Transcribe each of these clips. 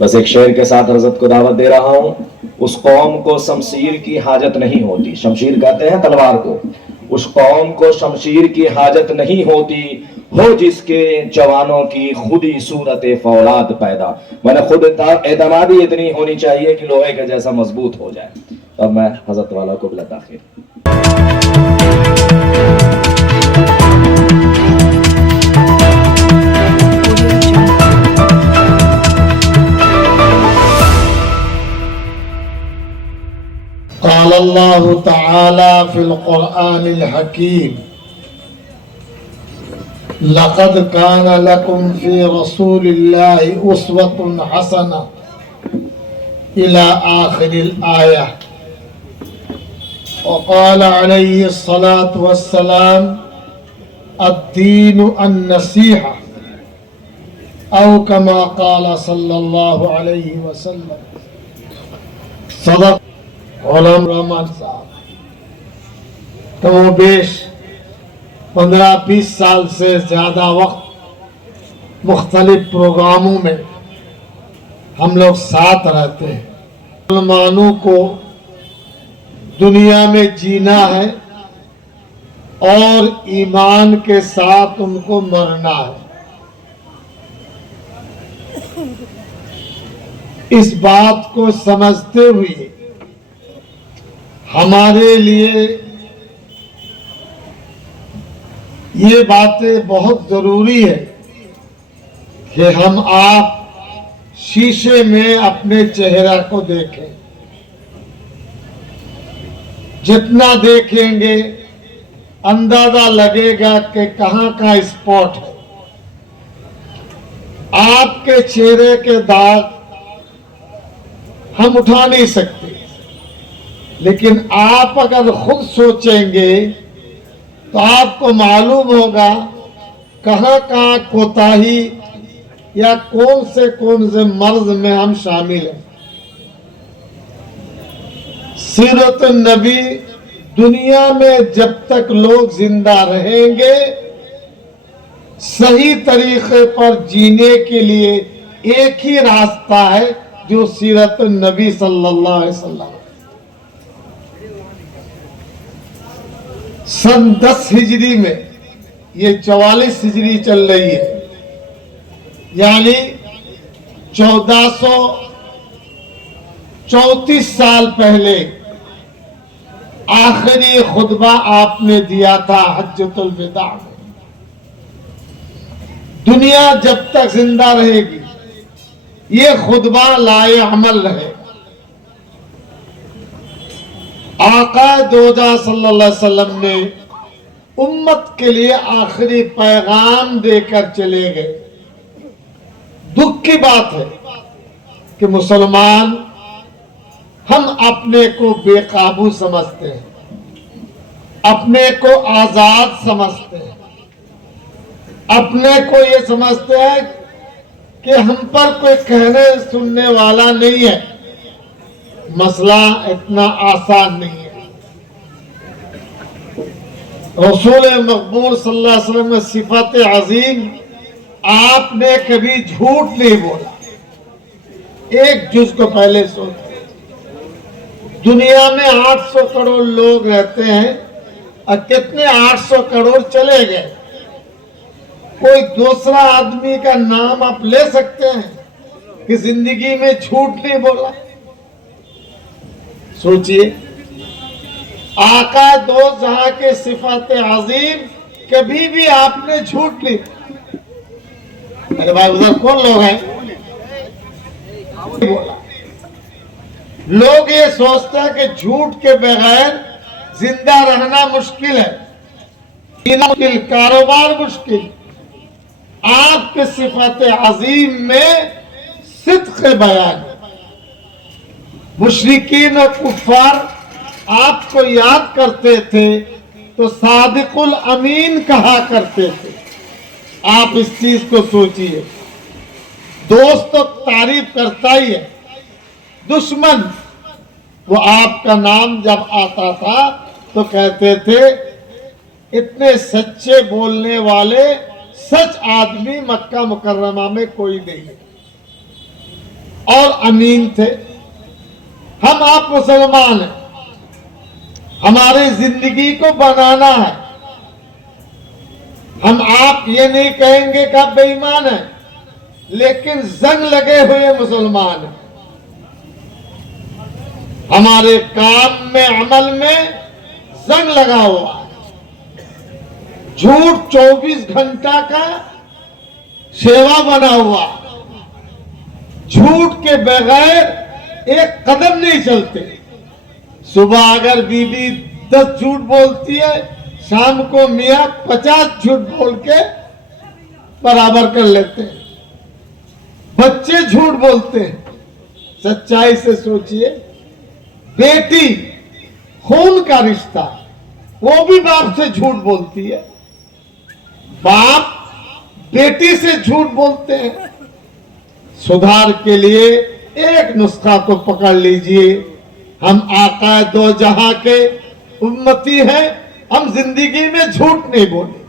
بس ایک شعر کے ساتھ حضرت کو دعوت دے رہا ہوں. اس قوم کو شمشیر کی حاجت نہیں ہوتی. شمشیر کہتے ہیں تلوار کو. اس قوم کو شمشیر کی حاجت نہیں ہوتی ہو جس کے جوانوں کی خودی صورت فولاد پیدا. میں نے خود اعتمادی اتنی ہونی چاہیے کہ لوہے کے جیسا مضبوط ہو جائے. اب میں حضرت والا کو بلا تاخیر. قال الله تعالى في القرآن الحكيم لقد كان لكم في رسول الله أسوة حسنة إلى آخر الآية. وقال عليه الصلاة والسلام الدين النصيحة أو كما قال صلى الله عليه وسلم. صدق غلام رحمان صاحب. کم و بیش 15-20 سال سے زیادہ وقت مختلف پروگراموں میں ہم لوگ ساتھ رہتے ہیں. مسلمانوں کو دنیا میں جینا ہے اور ایمان کے ساتھ ان کو مرنا ہے. اس بات کو سمجھتے ہوئے ہمارے لیے یہ باتیں بہت ضروری ہے کہ ہم آپ شیشے میں اپنے چہرہ کو دیکھیں. جتنا دیکھیں گے اندازہ لگے گا کہ کہاں کا اسپاٹ ہے. آپ کے چہرے کے داغ ہم اٹھا نہیں سکتے، لیکن آپ اگر خود سوچیں گے تو آپ کو معلوم ہوگا کہاں کہاں کوتاہی یا کون سے مرض میں ہم شامل ہیں. سیرت النبی دنیا میں جب تک لوگ زندہ رہیں گے صحیح طریقے پر جینے کے لیے ایک ہی راستہ ہے جو سیرت النبی صلی اللہ علیہ وسلم. سن 10 ہجری میں یہ 44 ہجری چل رہی ہے، یعنی 1434 سال پہلے آخری خطبہ آپ نے دیا تھا حجۃ الوداع میں. دنیا جب تک زندہ رہے گی یہ خطبہ لائے عمل رہے. آقا دوجا صلی اللہ علیہ وسلم نے امت کے لیے آخری پیغام دے کر چلے گئے. دکھ کی بات ہے کہ مسلمان ہم اپنے کو بے قابو سمجھتے ہیں، اپنے کو آزاد سمجھتے ہیں، اپنے کو یہ سمجھتے ہیں کہ ہم پر کوئی کہنے سننے والا نہیں ہے. مسئلہ اتنا آسان نہیں ہے. رسول مقبول صلی اللہ علیہ وسلم میں صفت عظیم، آپ نے کبھی جھوٹ نہیں بولا. ایک جز کو پہلے سوچ، دنیا میں 800 کروڑ لوگ رہتے ہیں اور کتنے 800 کروڑ چلے گئے. کوئی دوسرا آدمی کا نام آپ لے سکتے ہیں کہ زندگی میں جھوٹ نہیں بولا؟ سوچئے، آقا دو جہاں کے صفات عظیم، کبھی بھی آپ نے جھوٹ نہیں. ارے بھائی ادھر کون لوگ ہیں؟ لوگ یہ سوچتے ہیں کہ جھوٹ کے بغیر زندہ رہنا مشکل ہے، کاروبار مشکل. آپ کے صفات عظیم میں صدق بیان. مشرکین و کفار آپ کو یاد کرتے تھے تو صادق الامین کہا کرتے تھے. آپ اس چیز کو سوچئے. دوست تو تعریف کرتا ہی ہے، دشمن وہ آپ کا نام جب آتا تھا تو کہتے تھے اتنے سچے بولنے والے سچ آدمی مکہ مکرمہ میں کوئی نہیں. اور امین تھے. ہم آپ مسلمان ہیں, ہماری زندگی کو بنانا ہے. ہم آپ یہ نہیں کہیں گے کہ آپ بے ایمان ہیں, لیکن زنگ لگے ہوئے مسلمان ہیں. ہمارے کام میں عمل میں زنگ لگا ہوا ہے. جھوٹ 24 گھنٹہ کا سیوا بنا ہوا. جھوٹ کے بغیر ایک قدم نہیں چلتے. صبح اگر بیوی 10 جھوٹ بولتی ہے, شام کو میاں 50 جھوٹ بول کے برابر کر لیتے ہیں. بچے جھوٹ بولتے ہیں. سچائی سے سوچئے, بیٹی خون کا رشتہ, وہ بھی باپ سے جھوٹ بولتی ہے. باپ بیٹی سے جھوٹ بولتے ہیں. سدھار کے لیے ایک نسخہ کو پکڑ لیجئے. ہم آقا دو جہاں کے امتی ہیں, ہم زندگی میں جھوٹ نہیں بولیں.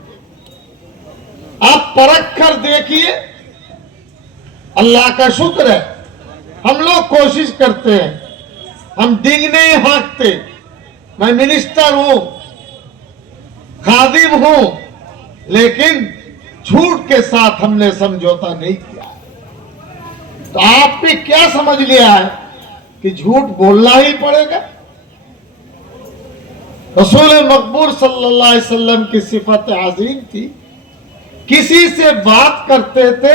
آپ پرکھ کر دیکھیے. اللہ کا شکر ہے, ہم لوگ کوشش کرتے ہیں, ہم ڈنگ نہیں ہانکتے. میں منسٹر ہوں, خادم ہوں, لیکن جھوٹ کے ساتھ ہم نے سمجھوتا نہیں کیا. تو آپ نے کیا سمجھ لیا ہے کہ جھوٹ بولنا ہی پڑے گا؟ رسول مقبول صلی اللہ علیہ وسلم کی صفت عظیم تھی, کسی سے بات کرتے تھے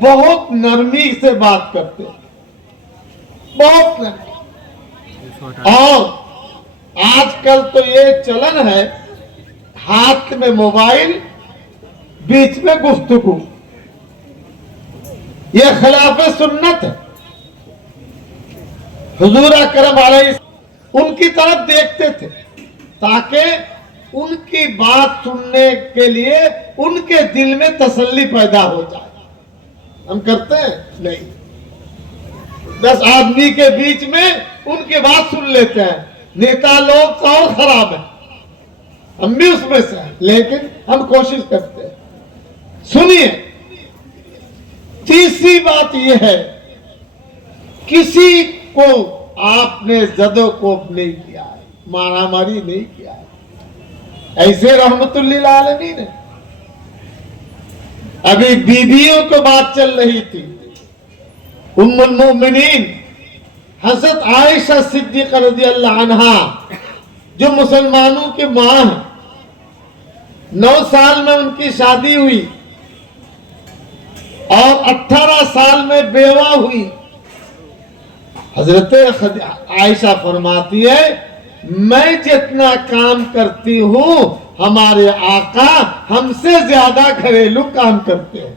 بہت نرمی سے بات کرتے تھے, بہت نرمی. اور آج کل تو یہ چلن ہے, ہاتھ میں موبائل, بیچ میں گفتگو. یہ خلاف سنت ہے. حضور اکرم علیہ ان کی طرف دیکھتے تھے تاکہ ان کی بات سننے کے لیے ان کے دل میں تسلی پیدا ہو جائے. ہم کرتے ہیں نہیں, 10 آدمی کے بیچ میں ان کی بات سن لیتے ہیں. نیتا لوگ تو اور خراب ہیں, ہم بھی اس میں سے ہیں, لیکن ہم کوشش کرتے ہیں. سنیے, تیسری بات یہ ہے, کسی کو آپ نے زد و کوب نہیں کیا ہے, مارا ماری نہیں کیا ہے. ایسے رحمت للعالمین ہے. ابھی بیویوں کو بات چل رہی تھی. ام المؤمنین حضرت عائشہ صدیقہ رضی اللہ عنہا, جو مسلمانوں کی ماں ہیں, 9 سال میں ان کی شادی ہوئی اور 18 سال میں بیوہ ہوئی. حضرت عائشہ فرماتی ہے, میں جتنا کام کرتی ہوں ہمارے آقا ہم سے زیادہ گھریلو کام کرتے ہیں.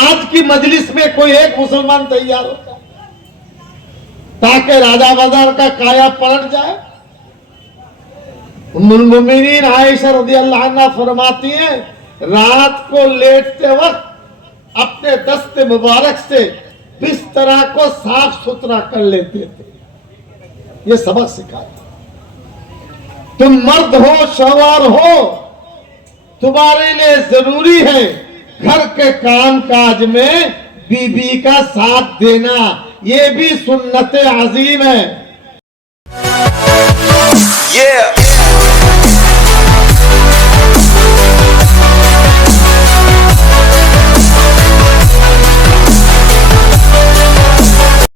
آج کی مجلس میں کوئی ایک مسلمان تیار ہوتا تاکہ راجہ بازار کا کایا پلٹ جائے؟ ام المومنین عائشہ رضی اللہ عنہ فرماتی ہیں, رات کو لیٹتے وقت اپنے دست مبارک سے بستر کو صاف ستھرا کر لیتے تھے. یہ سبق سکھایا. تم مرد ہو, شوہر ہو, تمہارے لیے ضروری ہے گھر کے کام کاج میں بیوی کا ساتھ دینا. یہ بھی سنت عظیم ہے.